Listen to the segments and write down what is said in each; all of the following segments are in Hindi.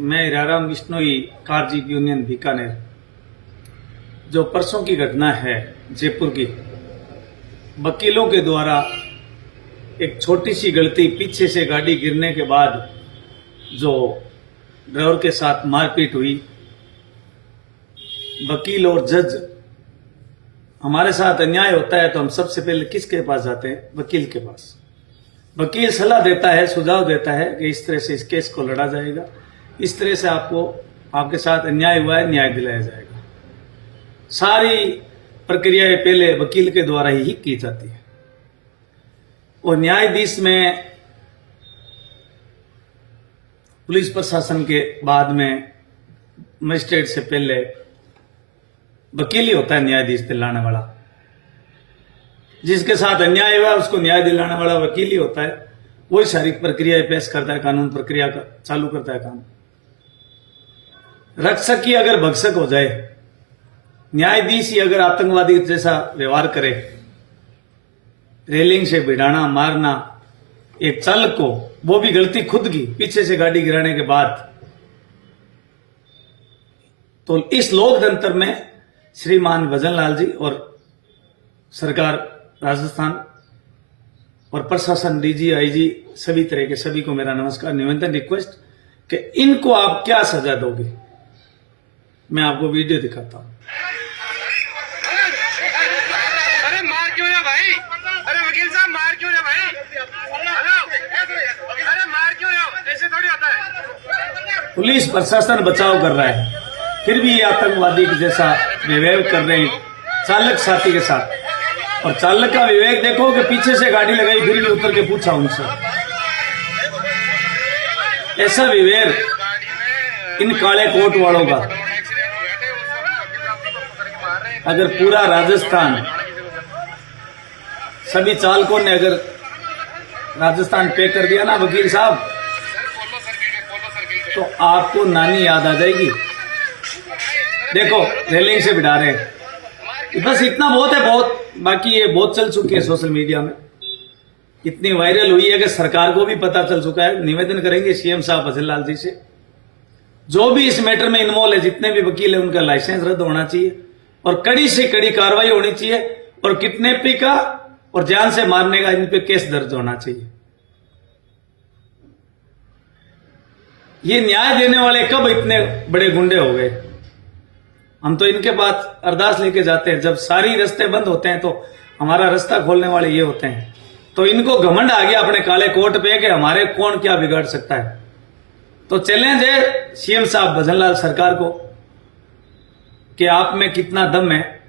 मैं Hiraram Bishnoi car jeep union Bikaner. जो परसों की घटना है जयपुर की, वकीलों के द्वारा एक छोटी सी गलती, पीछे से गाड़ी गिरने के बाद जो ड्राइवर के साथ मारपीट हुई, वकील और जज, हमारे साथ अन्याय होता है तो हम सबसे पहले किसके पास जाते हैं? वकील के पास। वकील सलाह देता है, सुझाव देता है कि इस तरह से इस केस को लड़ा जाएगा, इस तरह से आपके साथ अन्याय हुआ है, न्याय दिलाया जाएगा। सारी प्रक्रियाएं पहले वकील के द्वारा ही की जाती है और न्यायाधीश में पुलिस प्रशासन के बाद में मजिस्ट्रेट से पहले वकील ही होता है न्यायाधीश दिलाने वाला। जिसके साथ अन्याय हुआ उसको न्याय दिलाने वाला वकील ही होता है। वही सारी प्रक्रिया पेश करता है, कानून प्रक्रिया का चालू करता है काम। रक्षक ही अगर भक्षक हो जाए, न्यायाधीश ही अगर आतंकवादी जैसा व्यवहार करे, रेलिंग से भिड़ाना, मारना एक चालक को, वो भी गलती खुद की, पीछे से गाड़ी गिराने के बाद, तो इस लोकतंत्र में श्रीमान भजनलाल जी और सरकार राजस्थान और प्रशासन, डीजी, आईजी, सभी तरह के सभी को मेरा नमस्कार, निवेदन, रिक्वेस्ट कि इनको आप क्या सजा दोगे। मैं आपको वीडियो दिखाता हूं। अरे मार क्यों रहा भाई? अरे वकील साहब मार क्यों रहा भाई? हेलो, अरे मार क्यों रहा? ऐसे थोड़ी होता है। पुलिस प्रशासन बचाव कर रहा है, फिर भी ये आतंकवादी जैसा व्यवहार कर रहे हैं चालक साथी के साथ। और चालक का विवेक देखो कि पीछे से गाड़ी लगाई, फिर भी उतर के पूछा उनसे। ऐसा विवेक इन काले कोट वालों का अगर पूरा राजस्थान, सभी चालकों ने अगर राजस्थान पे कर दिया ना वकील साहब, तो आपको नानी याद आ जाएगी। देखो रेलिंग से बिठा रहे हैं, बस इतना बहुत है, बहुत। बाकी ये बहुत चल चुकी है सोशल मीडिया में, इतनी वायरल हुई है कि सरकार को भी पता चल चुका है। निवेदन करेंगे सीएम साहब भजनलाल जी से, जो भी इस मैटर में इन्वॉल्व है, जितने भी वकील है, उनका लाइसेंस रद्द होना चाहिए और कड़ी से कड़ी कार्रवाई होनी चाहिए और किडनैपिंग का और जान से मारने का इन पे केस दर्ज होना चाहिए। ये न्याय देने वाले कब इतने बड़े गुंडे हो गए? हम तो इनके पास अरदास लेके जाते हैं, जब सारी रास्ते बंद होते हैं तो हमारा रास्ता खोलने वाले ये होते हैं। तो इनको घमंड आ गया अपने काले कोट पे कि हमारे कौन क्या बिगाड़ सकता है। तो चैलेंज है सीएम साहब भजनलाल सरकार को कि आप में कितना दम है,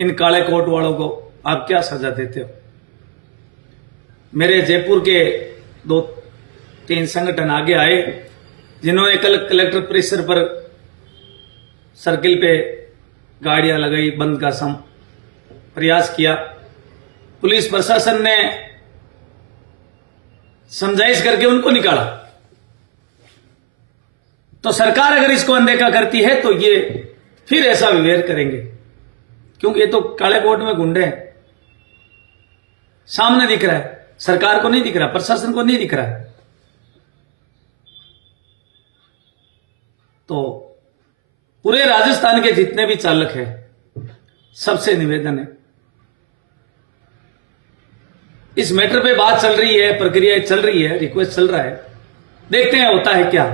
इन काले कोट वालों को आप क्या सजा देते हो। मेरे जयपुर के 2-3 संगठन आगे आए, जिन्होंने कल कलेक्टर परिसर पर सर्किल पे गाड़ियां लगाई, बंद का प्रयास किया। पुलिस प्रशासन ने समझाइश करके उनको निकाला। तो सरकार अगर इसको अनदेखा करती है तो ये फिर ऐसा व्यवहार करेंगे, क्योंकि ये तो काले कोट में गुंडे हैं। सामने दिख रहा है, सरकार को नहीं दिख रहा, प्रशासन को नहीं दिख रहा है। तो पूरे राजस्थान के जितने भी चालक हैं, सबसे निवेदन है, इस मैटर पे बात चल रही है, प्रक्रिया चल रही है, रिक्वेस्ट चल रहा है, देखते हैं होता है क्या।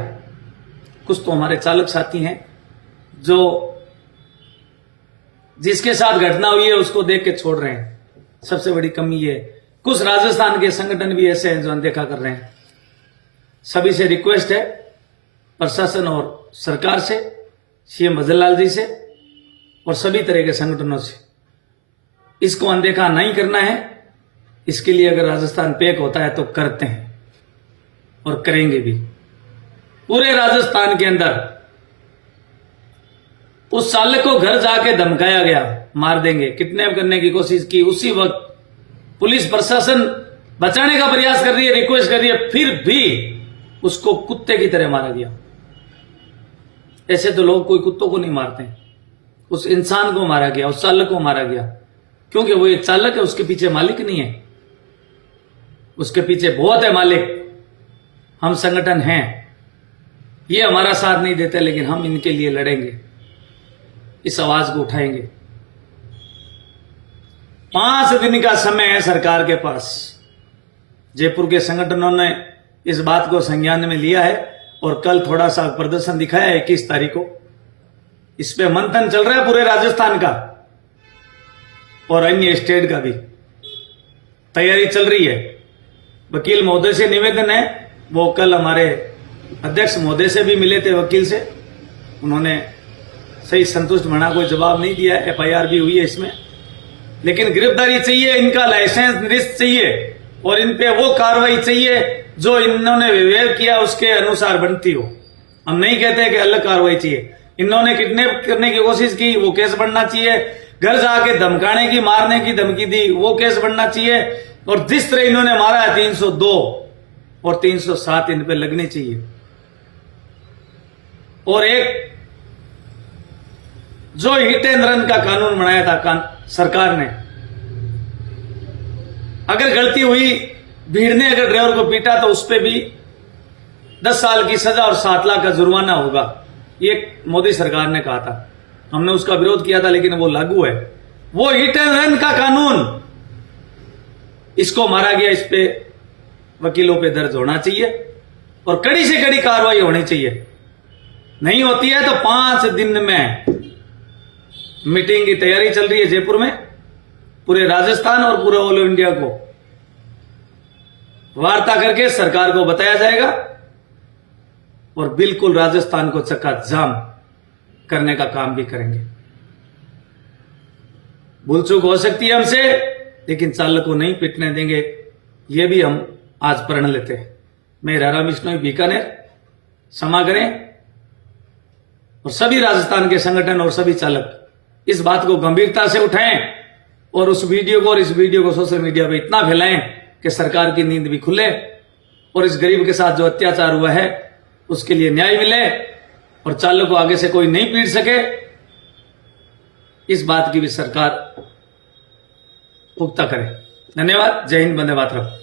कुछ तो हमारे चालक साथी हैं जो जिसके साथ घटना हुई है उसको देख के छोड़ रहे हैं, सबसे बड़ी कमी ये है। कुछ राजस्थान के संगठन भी ऐसे हैं जो अनदेखा कर रहे हैं। सभी से रिक्वेस्ट है, प्रशासन और सरकार से, सीएम भजनलाल जी से और सभी तरह के संगठनों से, इसको अनदेखा नहीं करना है। इसके लिए अगर राजस्थान पैक होता है तो करते हैं और करेंगे भी। पूरे राजस्थान के अंदर उस चालक को घर जाके धमकाया गया, मार देंगे, किडनैप करने की कोशिश की, उसी वक्त पुलिस प्रशासन बचाने का प्रयास कर रही है, रिक्वेस्ट कर रही है, फिर भी उसको कुत्ते की तरह मारा गया। ऐसे तो लोग कोई कुत्तों को नहीं मारते, उस इंसान को मारा गया, उस चालक को मारा गया, क्योंकि वो एक चालक है, उसके पीछे मालिक नहीं है, उसके पीछे बहुत है मालिक। हम संगठन हैं, ये हमारा साथ नहीं देते, लेकिन हम इनके लिए लड़ेंगे, इस आवाज को उठाएंगे। 5 दिन का समय है सरकार के पास। जयपुर के संगठनों ने इस बात को संज्ञान में लिया है और कल थोड़ा सा प्रदर्शन दिखाया है 21 तारीख को। इस पे मंथन चल रहा है पूरे राजस्थान का और अन्य स्टेट का भी तैयारी चल रही है। वकील महोदय से निवेदन है, वो कल हमारे अध्यक्ष महोदय से भी मिले थे, वकील से, उन्होंने सही संतुष्ट मना कोई जवाब नहीं दिया है। FIR भी हुई है इसमें, लेकिन गिरफ्तारी चाहिए, इनका लाइसेंस निरस्त चाहिए और इन पे वो कार्रवाई चाहिए जो इन्होंने व्यवहार किया उसके अनुसार बनती हो। हम नहीं कहते कि अलग कार्रवाई चाहिए। इन्होंने किडनैप करने की कोशिश की, वो केस बनना चाहिए। घर जाके धमकाने की, मारने की धमकी दी, वो केस बनना चाहिए। और जिस तरह इन्होंने मारा है 302 और 307 इन पे लगने चाहिए। और एक जो हिट एंड रन का कानून बनाया था सरकार ने, अगर गलती हुई, भीड़ ने अगर ड्राइवर को पीटा तो उस पर भी 10 साल की सजा और 7 लाख का जुर्माना होगा, ये मोदी सरकार ने कहा था। हमने उसका विरोध किया था, लेकिन वो लागू है। वो हिट एंड रन का कानून, इसको मारा गया, इस पे वकीलों पे दर्ज होना चाहिए और कड़ी से कड़ी कार्रवाई होनी चाहिए। नहीं होती है तो 5 दिन में मीटिंग की तैयारी चल रही है जयपुर में। पूरे राजस्थान और पूरे ऑल इंडिया को वार्ता करके सरकार को बताया जाएगा और बिल्कुल राजस्थान को चक्का-जाम करने का काम भी करेंगे। भूल चूक हो सकती है हमसे, लेकिन चालक को नहीं पिटने देंगे, ये भी हम आज प्रण लेते हैं। मैं रारा बिश्नोई, बीकानेर, क्षमा करें। और सभी राजस्थान के संगठन और सभी चालक इस बात को गंभीरता से उठाएं और उस वीडियो को और इस वीडियो को सोशल मीडिया पे इतना फैलाएं कि सरकार की नींद भी खुले और इस गरीब के साथ जो अत्याचार हुआ है उसके लिए न्याय मिले और चालक को आगे से कोई नहीं पीट सके। इस बात की भी सरकार पुख्ता करे। धन्यवाद। जय हिंद, वंदे मातरम।